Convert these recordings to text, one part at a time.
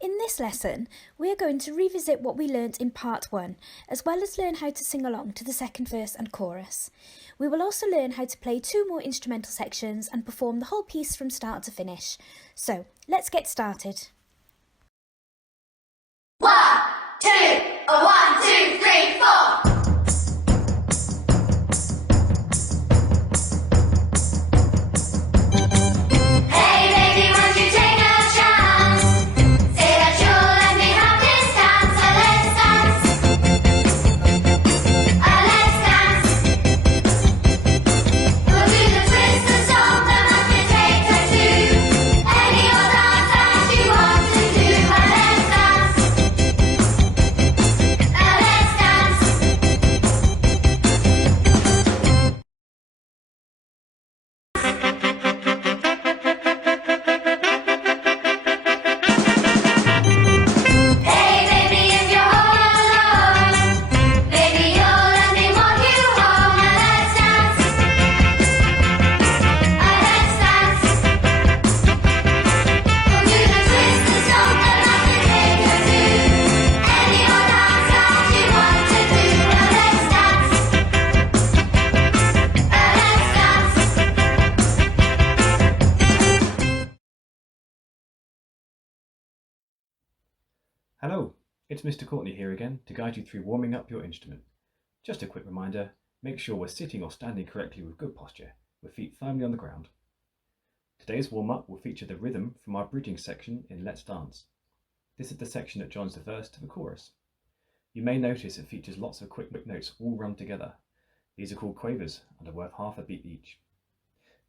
In this lesson, we are going to revisit what we learnt in part 1, as well as learn how to sing along to the second verse and chorus. We will also learn how to play 2 more instrumental sections and perform the whole piece from start to finish. So, let's get started. 1, 2, 1, 2, 3, 4. Hello, it's Mr. Courtney here again to guide you through warming up your instrument. Just a quick reminder, make sure we're sitting or standing correctly with good posture, with feet firmly on the ground. Today's warm-up will feature the rhythm from our bridging section in Let's Dance. This is the section that joins the verse to the chorus. You may notice it features lots of quick notes all run together. These are called quavers and are worth half a beat each.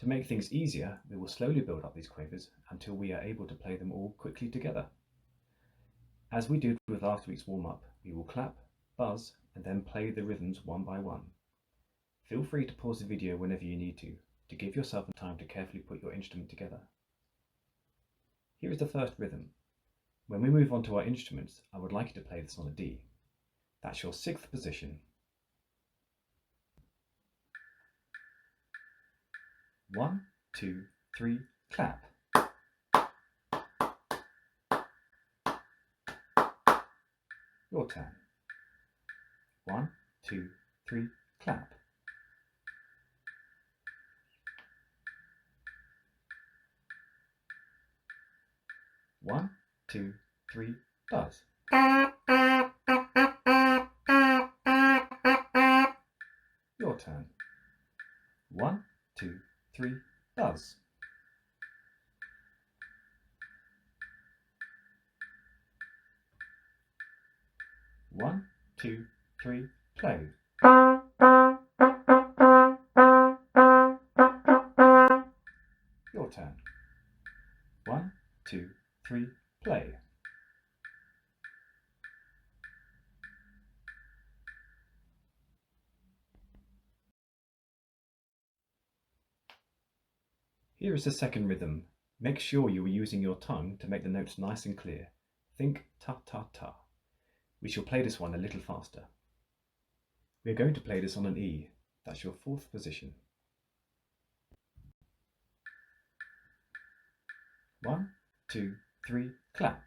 To make things easier, we will slowly build up these quavers until we are able to play them all quickly together. As we did with last week's warm-up, we will clap, buzz, and then play the rhythms one by one. Feel free to pause the video whenever you need to give yourself time to carefully put your instrument together. Here is the first rhythm. When we move on to our instruments, I would like you to play this on a D. That's your 6th position. 1, 2, 3, clap. Your turn. 1, 2, 3, clap. One, 2, 3, buzz. Your turn. 1, 2, 3, buzz. One, 2, 3, play. Your turn. 1, 2, 3, play. Here is the second rhythm. Make sure you are using your tongue to make the notes nice and clear. Think ta-ta-ta. We shall play this one a little faster. We are going to play this on an E. That's your 4th position. 1, 2, 3, clap.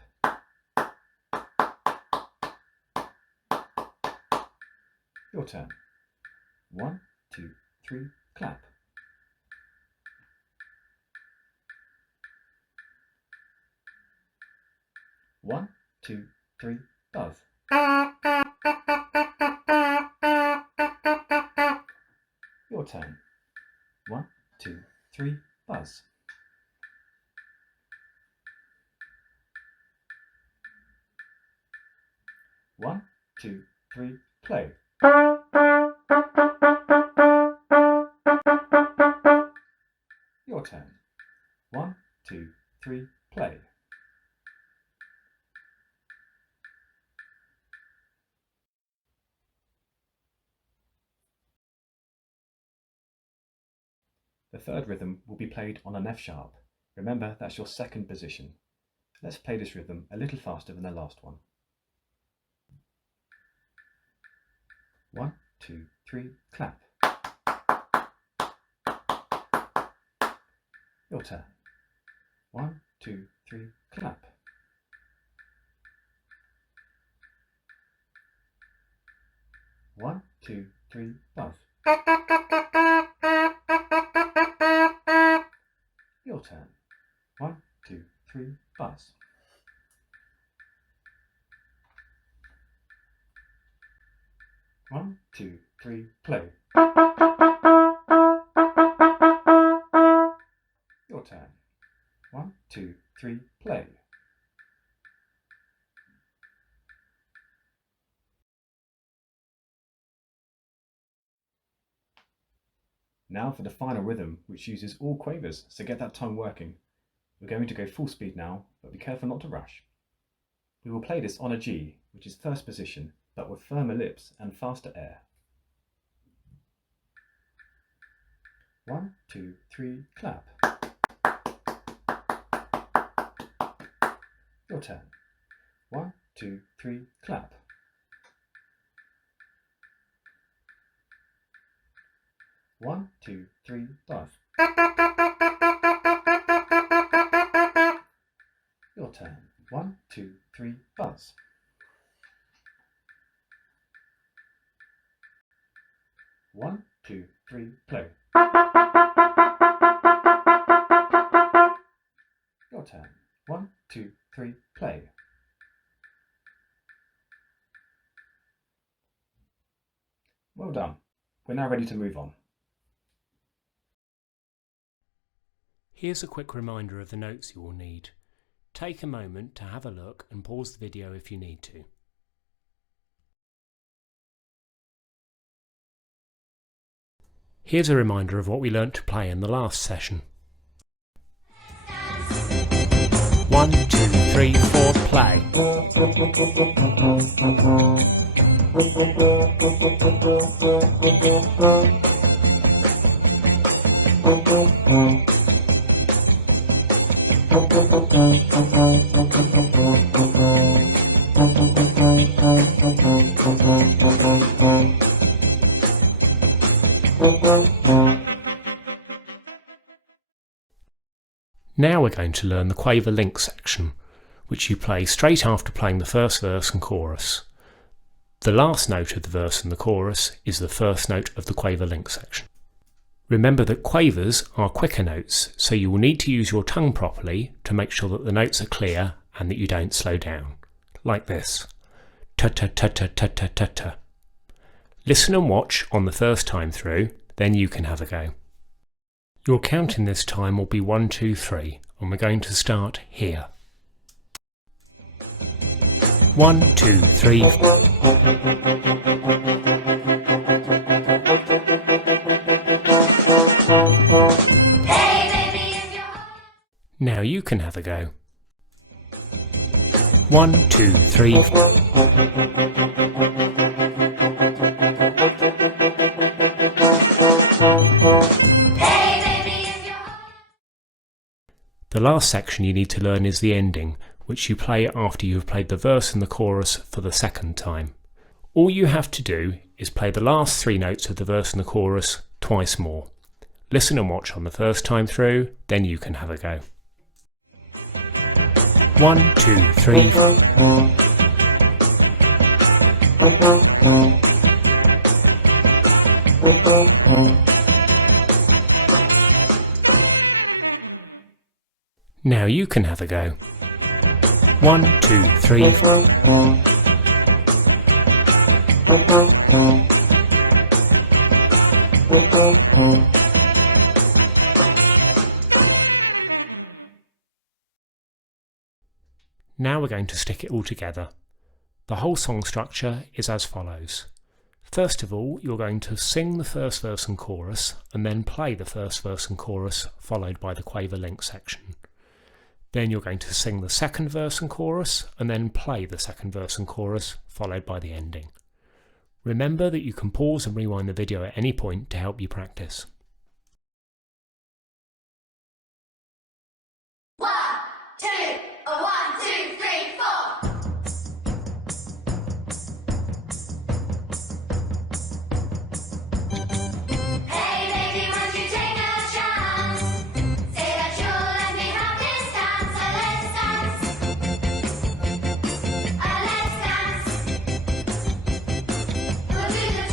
Your turn. 1, 2, 3, clap. One, 2, 3, buzz. Your turn. 1, 2, 3, buzz. One, 2, 3, play. Your turn. 1, 2, 3, play. The third rhythm will be played on an F sharp. Remember, that's your 2nd position. Let's play this rhythm a little faster than the last one. 1, 2, 3, clap. Your turn. 1, 2, 3, clap. 1, 2, 3, buzz. Your turn. 1, 2, 3, buzz. One, two, three, play. Your turn. 1, 2, 3, play. Now for the final rhythm, which uses all quavers, so get that tongue working. We're going to go full speed now, but be careful not to rush. We will play this on a G, which is first position, but with firmer lips and faster air. 1, 2, 3, clap. Your turn. 1, 2, 3, clap. One, two, three, buzz. Your turn. 1, 2, 3, buzz. One, two, three, play. Your turn. 1, 2, 3, play. Well done. We're now ready to move on. Here's a quick reminder of the notes you will need. Take a moment to have a look and pause the video if you need to. Here's a reminder of what we learnt to play in the last session. 1, 2, 3, 4, play. Now we're going to learn the Quaver link section, which you play straight after playing the first verse and chorus. The last note of the verse and the chorus is the first note of the Quaver link section. Remember that quavers are quicker notes, so you will need to use your tongue properly to make sure that the notes are clear and that you don't slow down. Like this. Ta-ta-ta-ta-ta-ta-ta. Listen and watch on the first time through, then you can have a go. Your counting this time will be 1, 2, 3, and we're going to start here. 1, 2, 3. Now you can have a go. 1, 2, 3. The last section you need to learn is the ending, which you play after you have played the verse and the chorus for the second time. All you have to do is play the last 3 notes of the verse and the chorus twice more. Listen and watch on the first time through, then you can have a go. 1, 2, 3. Now you can have a go. 1, 2, 3. Now we're going to stick it all together. The whole song structure is as follows. First of all, you're going to sing the first verse and chorus, and then play the first verse and chorus, followed by the Quaver link section. Then you're going to sing the second verse and chorus, and then play the second verse and chorus, followed by the ending. Remember that you can pause and rewind the video at any point to help you practice. 1, 2, 1, 2, 3, 4. Hey baby, won't you take a chance? Say that you'll let me have this dance. Let's dance. Let's dance. We'll do the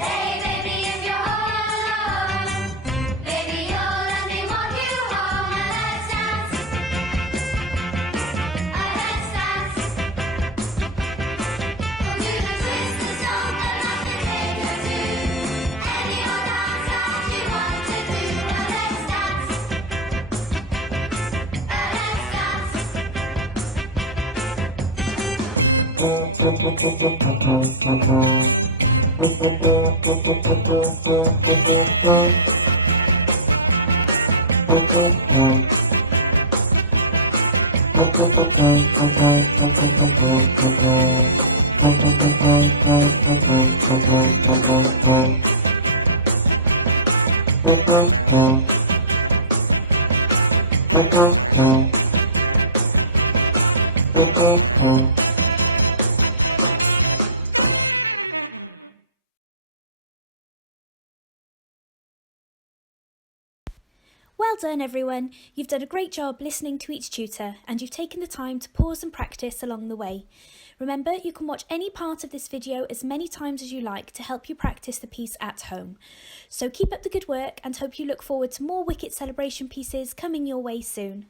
Hey baby, if you're all alone, baby you'll let me walk you home and let's dance. Let's dance. We'll do the twist and stomp and rock and take a do. Any old dance that you want to do. Let's dance. Let's dance. Well done everyone, you've done a great job listening to each tutor and you've taken the time to pause and practice along the way. Remember, you can watch any part of this video as many times as you like to help you practice the piece at home. So keep up the good work and hope you look forward to more Wicket celebration pieces coming your way soon.